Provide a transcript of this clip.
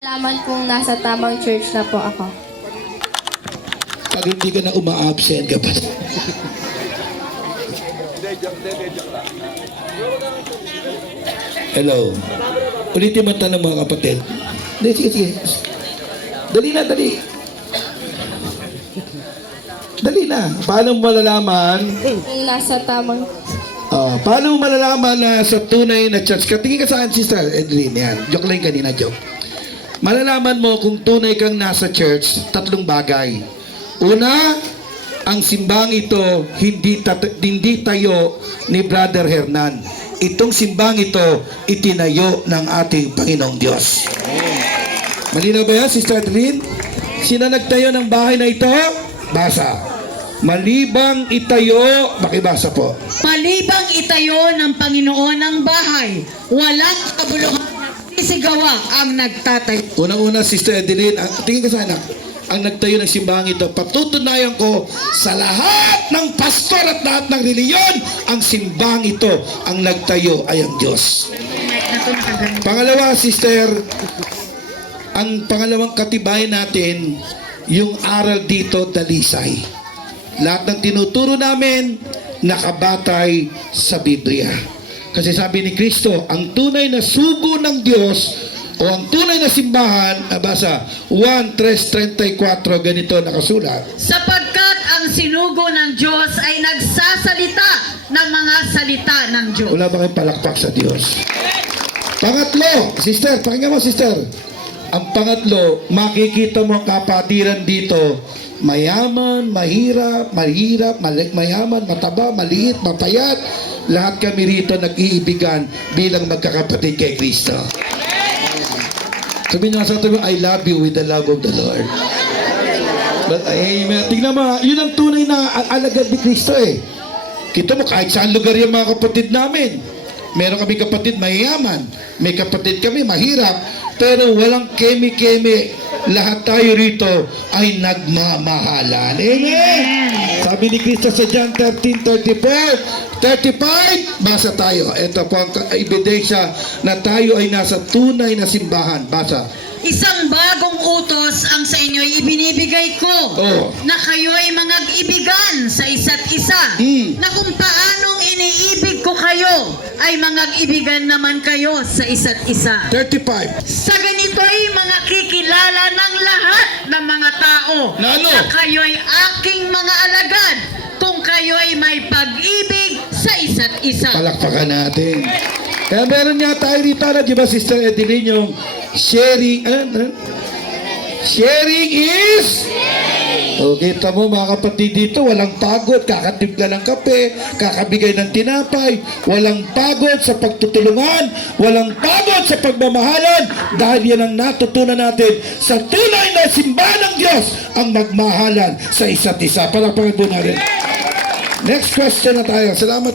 Malaman kung nasa tamang church na po ako. Pag hindi ka na uma-absent ka pa. Hello. Ulitin mo tanong mga kapatid. Hindi, sige. Dali na. Dali na. Paano mo malalaman? Kung nasa tamang... Paano mo malalaman na sa tunay na church? Katingin ka saan, Sister Edwin. Yan. Joke lang kanina, joke. Malalaman mo kung tunay kang nasa church, tatlong bagay. Una, ang simbang ito hindi tayo ni Brother Hernan. Itong simbang ito itinayo ng ating Panginoong Diyos. Malinaw ba yan, Sister Edwin? Sino nagtayo ng bahay na ito? Basa. Malibang itayo, makibasa po. Malibang itayo ng Panginoon ng bahay, walang kabuluhan isigawa ang nagtatayo. Unang-una, Sister Edeline, tingin ka sana, ang nagtayo ng simbahan ito, patutunayan ko sa lahat ng pastor at lahat ng reliyon, ang simbahan ito, ang nagtayo ay ang Diyos. Pangalawa, Sister, ang pangalawang katibayan natin, yung aral dito, dalisay. Lahat ng tinuturo namin, nakabatay sa Biblia. Kasi sabi ni Kristo, ang tunay na sugo ng Diyos o ang tunay na simbahan, basa 1:3:34, ganito nakasulat. Sapagkat ang sinugo ng Diyos ay nagsasalita ng mga salita ng Diyos. Wala ba kayong palakpak sa Diyos? Pangatlo, Sister, pakinggan mo, Sister. Ang pangatlo, makikita mo ang kapatiran dito. Mayaman, mahirap, mayaman, mataba, maliit, mapayat. Lahat kami rito nag-iibigan bilang magkakapatid kay Kristo. Sabi niya sa tabi, I love you with the love of the Lord. But, amen. Tingnan mo, yun ang tunay na alagad ni Kristo eh. Kita mo, kahit saan lugar yung mga kapatid namin. Meron kami kapatid mayayaman. May kapatid kami mahirap. Pero walang kemi-kemi. Lahat tayo rito ay nagmamahalan. Amen! Sabi ni Kristo sa John 13:35, basa tayo. Ito po ang ebidensya na tayo ay nasa tunay na simbahan. Basa. Isang bagong utos ang sa inyo'y ibinibigay ko, na kayo'y mangag-ibigan sa isa't isa, na kung paanong iniibig ko kayo, ay mangag-ibigan naman kayo sa isa't isa. 35. Sa ganito'y mga kikilala ng lahat ng mga tao Na ano? na kayo'y aking mga alagad kung kayo'y may pag-ibig sa isa't isa. Palakpakan natin. Kaya meron nga tayo rito na, di ba, Sister Edeline, yung sharing, sharing is kita mo mga kapatid dito, walang pagod, kakatimpla ng kape, kakabigay ng tinapay, walang pagod sa pagtutulungan, walang pagod sa pagmamahalan, dahil yan ang natutunan natin sa tunay na simbahan ng Diyos, ang magmahalan sa isa't isa. Palakpakan po natin. Next question na tayo. Salamat,